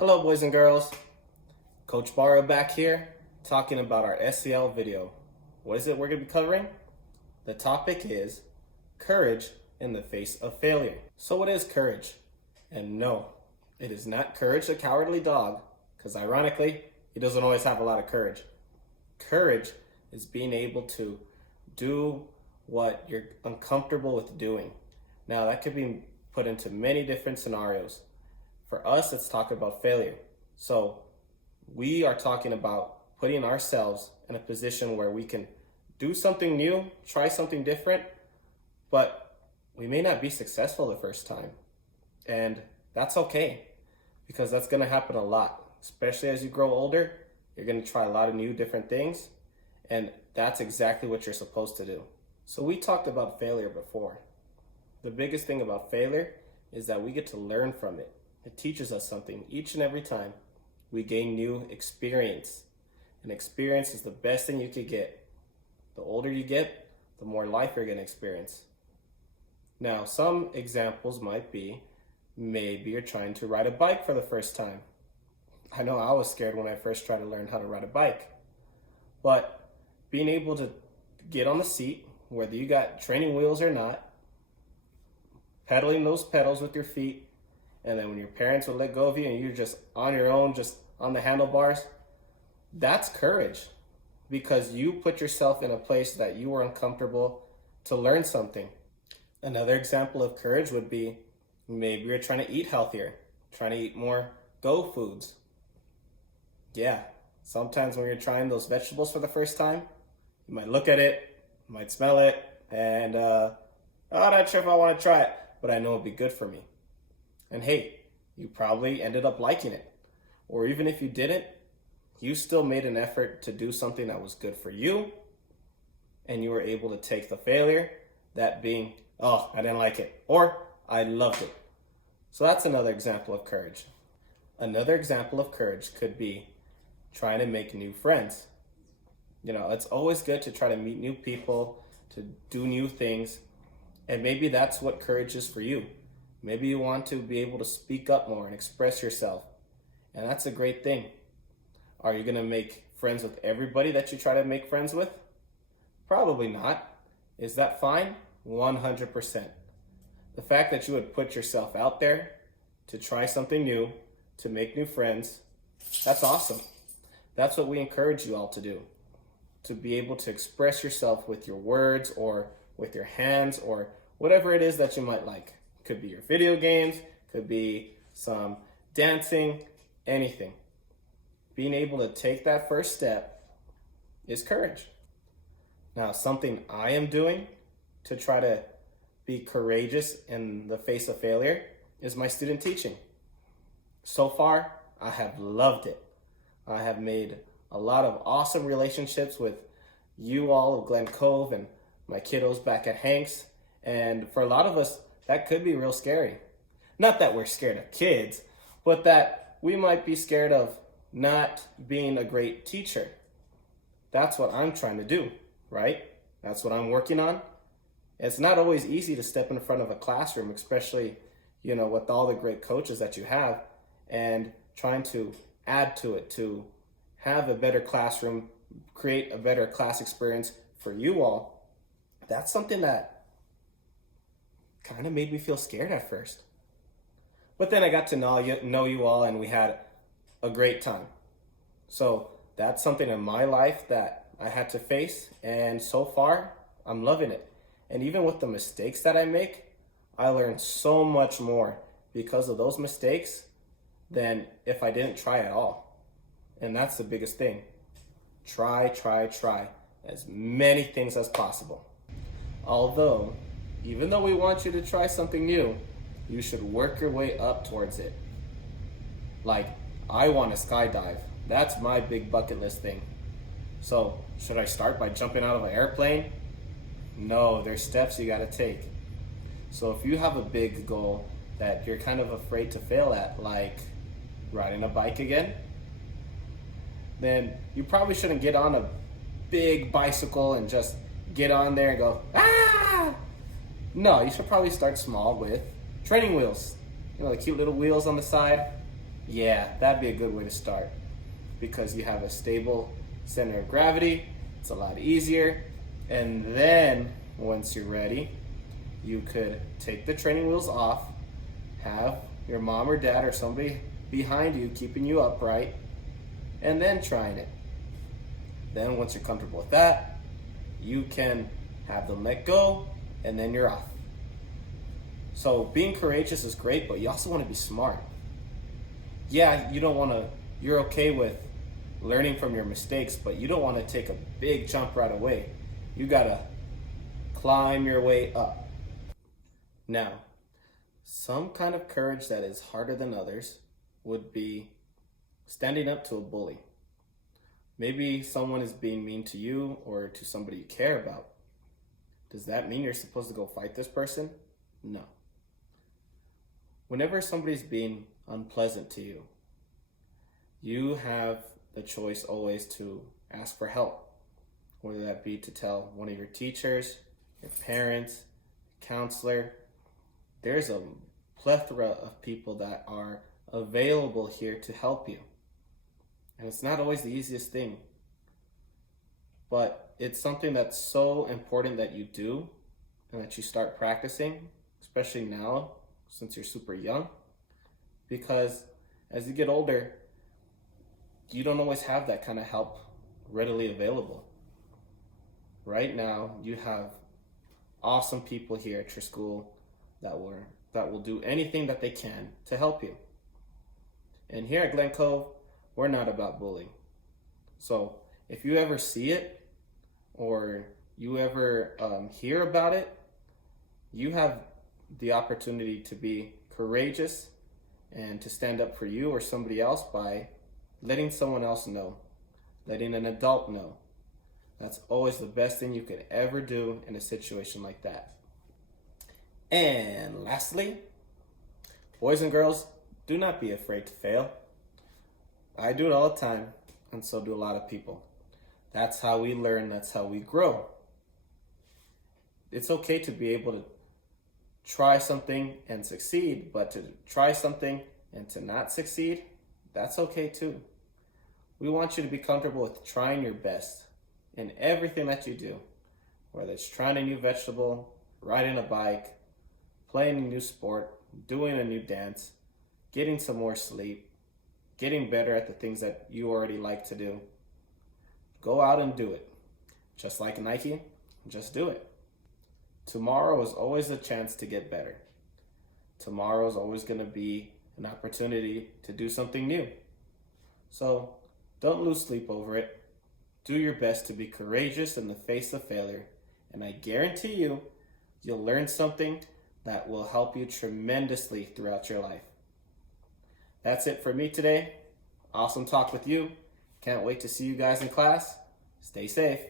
Hello boys and girls, Coach Barra back here talking about our SEL video. What is it we're going to be covering? The topic is courage in the face of failure. So what is courage? And no, it is not Courage the Cowardly Dog, because ironically, he doesn't always have a lot of courage. Courage is being able to do what you're uncomfortable with doing. Now that could be put into many different scenarios. For us, let's talk about failure. So we are talking about putting ourselves in a position where we can do something new, try something different, but we may not be successful the first time. And that's okay, because that's going to happen a lot, especially as you grow older. You're going to try a lot of new different things, and that's exactly what you're supposed to do. So we talked about failure before. The biggest thing about failure is that we get to learn from it. It teaches us something each and every time. We gain new experience. And experience is the best thing you could get. The older you get, the more life you're going to experience. Now, some examples might be, maybe you're trying to ride a bike for the first time. I know I was scared when I first tried to learn how to ride a bike. But being able to get on the seat, whether you got training wheels or not, pedaling those pedals with your feet, and then when your parents would let go of you and you're just on your own, just on the handlebars, that's courage, because you put yourself in a place that you were uncomfortable to learn something. Another example of courage would be, maybe you're trying to eat healthier, trying to eat more go foods. Yeah, sometimes when you're trying those vegetables for the first time, you might look at it, you might smell it, and I'm not sure if I want to try it, but I know it'll be good for me. And hey, you probably ended up liking it. Or even if you didn't, you still made an effort to do something that was good for you, and you were able to take the failure, that being, oh, I didn't like it, or I loved it. So that's another example of courage. Another example of courage could be trying to make new friends. You know, it's always good to try to meet new people, to do new things, and maybe that's what courage is for you. Maybe you want to be able to speak up more and express yourself. And that's a great thing. Are you going to make friends with everybody that you try to make friends with? Probably not. Is that fine? 100%. The fact that you would put yourself out there to try something new, to make new friends, that's awesome. That's what we encourage you all to do. To be able to express yourself with your words or with your hands or whatever it is that you might like. Could be your video games, could be some dancing, anything. Being able to take that first step is courage. Now, something I am doing to try to be courageous in the face of failure is my student teaching. So far, I have loved it. I have made a lot of awesome relationships with you all of Glen Cove and my kiddos back at Hanks. And for a lot of us, that could be real scary. Not that we're scared of kids, but that we might be scared of not being a great teacher. That's what I'm trying to do, right? That's what I'm working on. It's not always easy to step in front of a classroom, especially, with all the great coaches that you have, and trying to add to it, to have a better classroom, create a better class experience for you all. That's something that kind of made me feel scared at first. But then I got to know you all, and we had a great time. So that's something in my life that I had to face, and so far, I'm loving it. And even with the mistakes that I make, I learned so much more because of those mistakes than if I didn't try at all. And that's the biggest thing. Try as many things as possible. Although, even though we want you to try something new, you should work your way up towards it. Like, I want to skydive. That's my big bucket list thing. So, should I start by jumping out of an airplane? No, there's steps you got to take. So if you have a big goal that you're kind of afraid to fail at, like riding a bike again, then you probably shouldn't get on a big bicycle and just get on there and go, ah! No, you should probably start small with training wheels. The cute little wheels on the side. Yeah, that'd be a good way to start because you have a stable center of gravity. It's a lot easier. And then once you're ready, you could take the training wheels off, have your mom or dad or somebody behind you keeping you upright, and then trying it. Then once you're comfortable with that, you can have them let go, and then you're off. So being courageous is great, but you also want to be smart. Yeah, you're okay with learning from your mistakes, but you don't want to take a big jump right away. You gotta climb your way up. Now, some kind of courage that is harder than others would be standing up to a bully. Maybe someone is being mean to you or to somebody you care about. Does that mean you're supposed to go fight this person? No. Whenever somebody's being unpleasant to you, you have the choice always to ask for help, whether that be to tell one of your teachers, your parents, counselor. There's a plethora of people that are available here to help you. And it's not always the easiest thing, but it's something that's so important that you do and that you start practicing, especially now since you're super young, because as you get older, you don't always have that kind of help readily available. Right now, you have awesome people here at your school that will do anything that they can to help you. And here at Glen Cove, we're not about bullying. So if you ever see it or you ever hear about it, you have the opportunity to be courageous and to stand up for you or somebody else by letting someone else know, letting an adult know. That's always the best thing you could ever do in a situation like that. And lastly, boys and girls, do not be afraid to fail. I do it all the time, and so do a lot of people. That's how we learn, that's how we grow. It's okay to be able to try something and succeed, but to try something and to not succeed, that's okay too. We want you to be comfortable with trying your best in everything that you do, whether it's trying a new vegetable, riding a bike, playing a new sport, doing a new dance, getting some more sleep, getting better at the things that you already like to do. Go out and do it. Just like Nike, just do it. Tomorrow is always a chance to get better. Tomorrow is always going to be an opportunity to do something new. So don't lose sleep over it. Do your best to be courageous in the face of failure. And I guarantee you'll learn something that will help you tremendously throughout your life. That's it for me today. Awesome talk with you. Can't wait to see you guys in class. Stay safe.